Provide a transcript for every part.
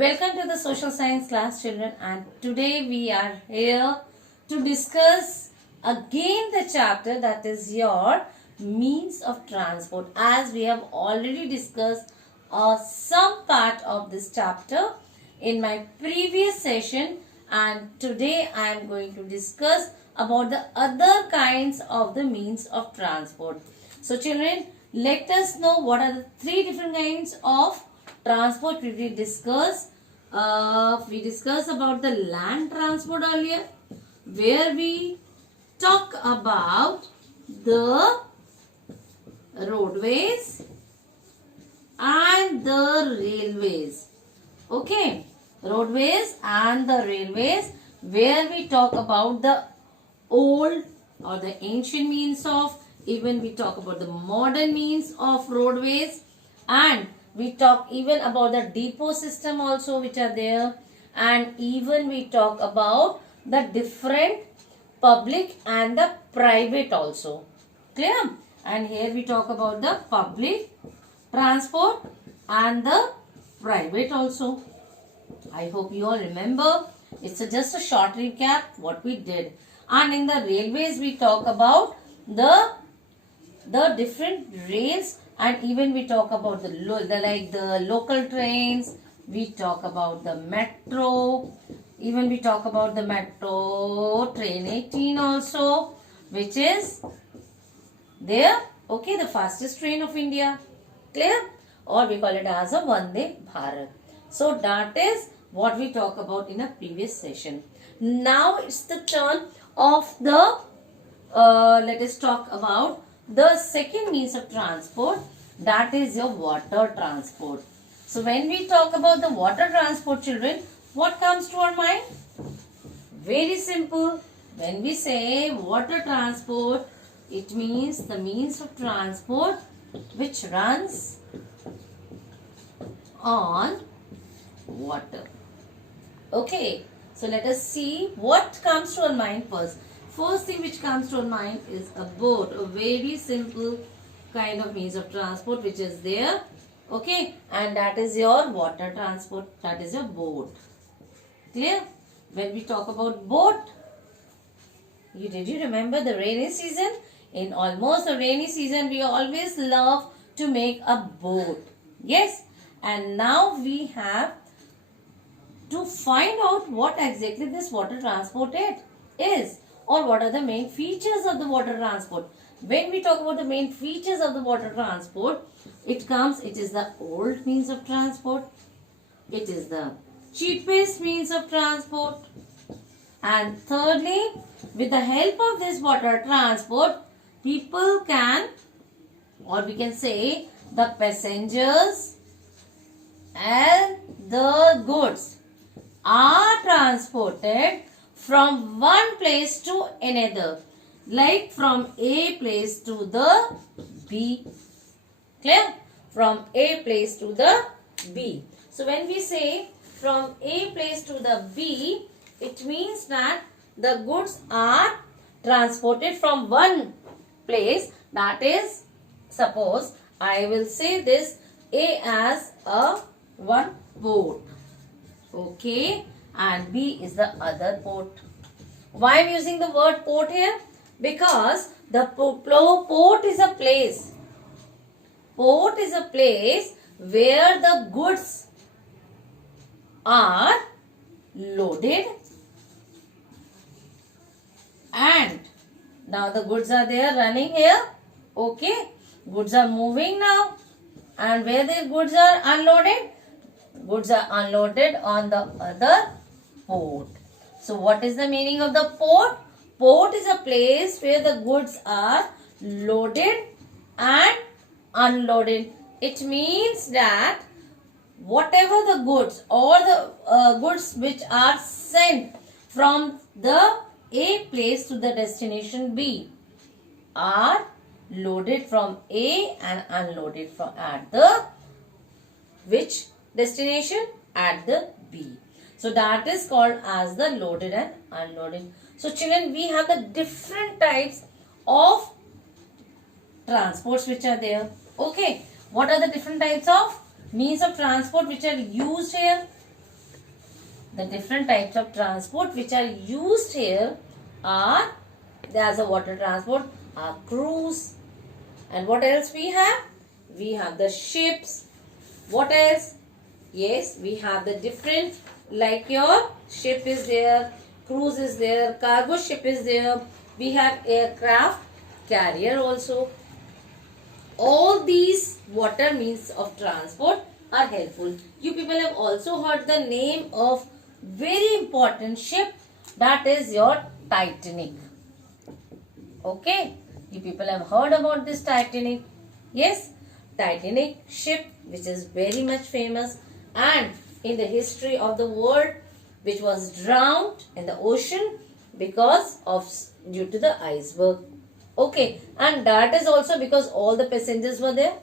Welcome to the social science class, children, and today we are here to discuss again the chapter that is your means of transport, as we have already discussed some part of this chapter in my previous session, and today I am going to discuss about the other kinds of the means of transport. So children, let us know what are the three different kinds of transport we discussed. We discussed about the land transport earlier, where we talk about the roadways and the railways. Okay, roadways and the railways, where we talk about the old or the ancient means of, even we talk about the modern means of roadways, and we talk even about the depot system also which are there, and even we talk about the different public and the private also. Clear? And here we talk about the public transport and the private also. I hope you all remember. It's just a short recap what we did. And in the railways we talk about the different rails, and even we talk about the local trains. We talk about the metro. Even we talk about the metro train 18 also, which is there. Okay, the fastest train of India. Clear? Or we call it as a Vande Bharat. So that is what we talk about in a previous session. Now it's the turn of the let us talk about the second means of transport, that is your water transport. So when we talk about the water transport, children, what comes to our mind? Very simple. When we say water transport, it means the means of transport which runs on water. Okay, so let us see what comes to our mind first. First thing which comes to our mind is a boat, a very simple kind of means of transport which is there. Okay, and that is your water transport, that is your boat. Clear? When we talk about boat, did you remember the rainy season? In almost the rainy season, we always love to make a boat. Yes, and now we have to find out what exactly this water transport is, or what are the main features of the water transport. When we talk about the main features of the water transport, it is the old means of transport, it is the cheapest means of transport, and thirdly, with the help of this water transport, people can, or we can say, the passengers and the goods are transported from one place to another, like from A place to the B. Clear? From A place to the B. So when we say from A place to the B, it means that the goods are transported from one place. That is, suppose I will say this A as one port. Okay, and B is the other port. Why I am using the word port here? Because the port is a place. Port is a place where the goods are loaded, and now the goods are there running here. Okay, goods are moving now, and where the goods are unloaded? Goods are unloaded on the other port. So what is the meaning of the port? Port is a place where the goods are loaded and unloaded. It means that whatever the goods or the goods which are sent from the A place to the destination B are loaded from A and unloaded from at the which destination? At the B. So that is called as the loaded and unloaded. So children, we have the different types of transports which are there. Okay, what are the different types of means of transport which are used here? The different types of transport which are used here are, as a water transport, are cruise. And what else we have? We have the ships. What else? Yes, we have the different, like your ship is there, cruise is there, cargo ship is there. We have aircraft carrier also. All these water means of transport are helpful. You people have also heard the name of very important ship, that is your Titanic. Okay, you people have heard about this Titanic. Yes, Titanic ship, which is very much famous and in the history of the world, which was drowned in the ocean because of due to the iceberg. Okay, and that is also because all the passengers were there.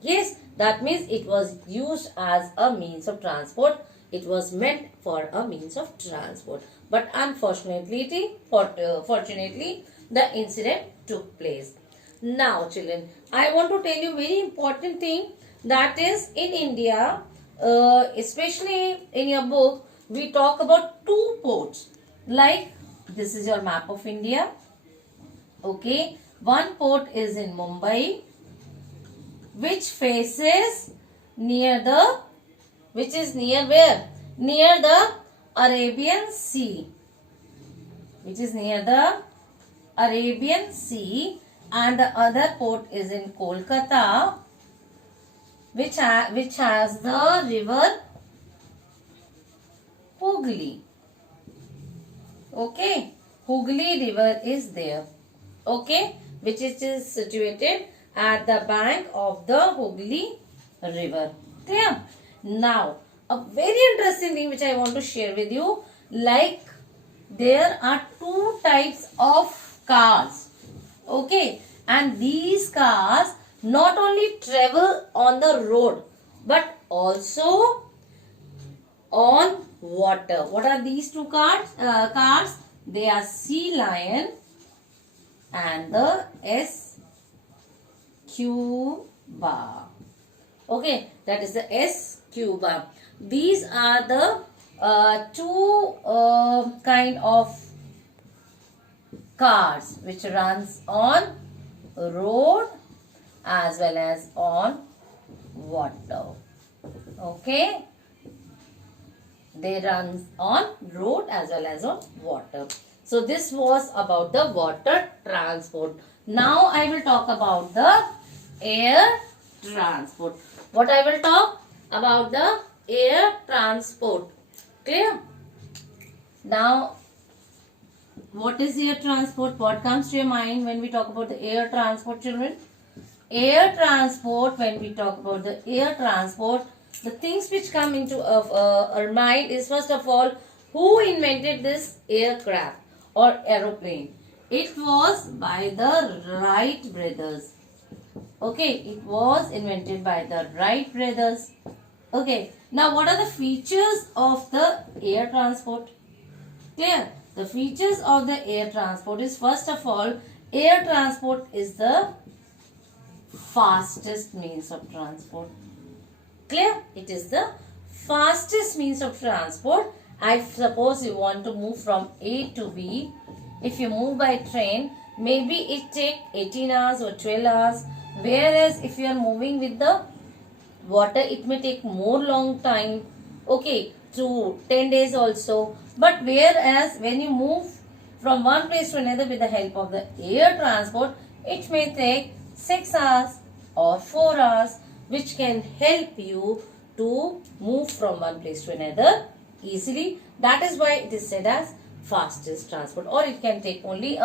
Yes, that means it was used as a means of transport. It was meant for a means of transport. But unfortunately, fortunately, the incident took place. Now, children, I want to tell you very important thing, that is in India, especially in your book, we talk about two ports. Like this is your map of India. Okay, one port is in Mumbai, which faces near the, which is near where? Near the Arabian Sea. Which is near the Arabian Sea, and the other port is in Kolkata, which has the river Hooghly. Okay, Hooghly river is there. Okay, which is situated at the bank of the Hooghly river. Clear? Now, a very interesting thing which I want to share with you, like there are two types of cars. Okay, and these cars not only travel on the road but also on water. What are these two cars? They are Sea Lion and the S-Cuba. Okay, that is the S-Cuba. These are the two kind of cars which runs on road as well as on water. Okay, they run on road as well as on water. So this was about the water transport. Now I will talk about the air transport. What I will talk about the air transport. Clear? Now, what is air transport? What comes to your mind when we talk about the air transport, children? Air transport, when we talk about the air transport, the things which come into our mind is, first of all, who invented this aircraft or aeroplane? It was by the Wright brothers. Okay, it was invented by the Wright brothers. Okay, now what are the features of the air transport? Clear? The features of the air transport is, first of all, air transport is the fastest means of transport. Clear? It is the fastest means of transport. I suppose you want to move from A to B. If you move by train, maybe it take 18 hours or 12 hours. Whereas if you are moving with the water, it may take more long time. Okay, to 10 days also. But whereas when you move from one place to another with the help of the air transport, it may take 6 hours or 4 hours, which can help you to move from one place to another easily. That is why it is said as fastest transport, or it can take only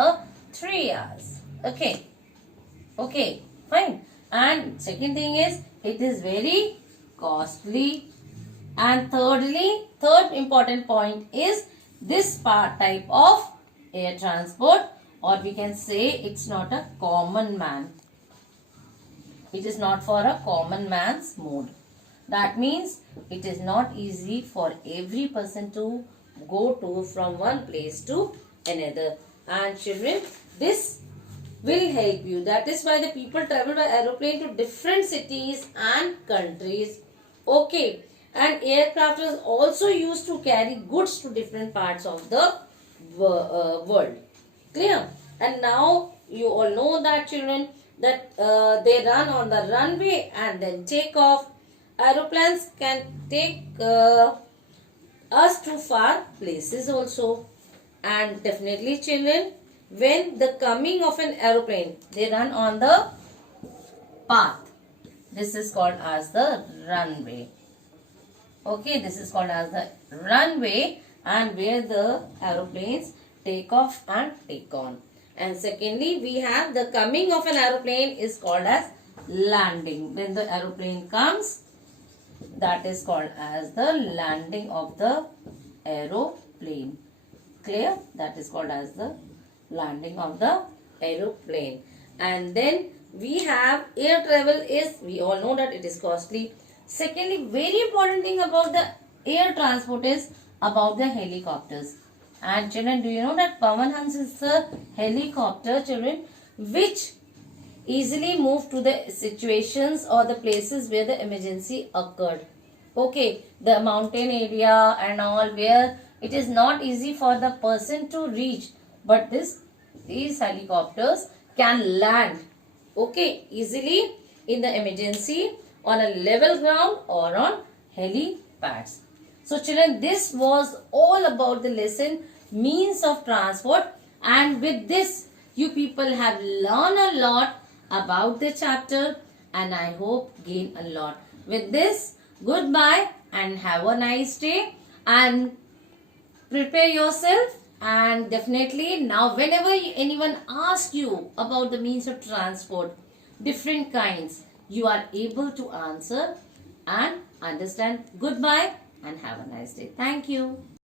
3 hours. Okay. Okay, fine. And second thing is, it is very costly. And thirdly, third important point is, this type of air transport, or we can say it's not a common man. It is not for a common man's mode. That means it is not easy for every person to go to from one place to another. And children, this will help you. That is why the people travel by aeroplane to different cities and countries. Okay. and aircraft is also used to carry goods to different parts of the world. Clear? And now you all know that, children, that they run on the runway and then take off. Aeroplanes can take us to far places also. And definitely, children, when the coming of an aeroplane, they run on the path. This is called as the runway. Okay, this is called as the runway, and where the aeroplanes take off and take on. And secondly, we have the coming of an aeroplane is called as landing. When the aeroplane comes, that is called as the landing of the aeroplane. Clear? That is called as the landing of the aeroplane. And then we have air travel is, we all know that it is costly. Secondly, very important thing about the air transport is about the helicopters. And children, do you know that Pawan Hans is a helicopter, children, which easily move to the situations or the places where the emergency occurred. Okay, the mountain area and all where it is not easy for the person to reach, but these helicopters can land, okay, easily in the emergency on a level ground or on helipads. So children, this was all about the lesson means of transport, and with this you people have learned a lot about the chapter, and I hope gain a lot. With this, goodbye and have a nice day, and prepare yourself. And definitely now whenever anyone asks you about the means of transport, different kinds, you are able to answer and understand. Goodbye and have a nice day. Thank you.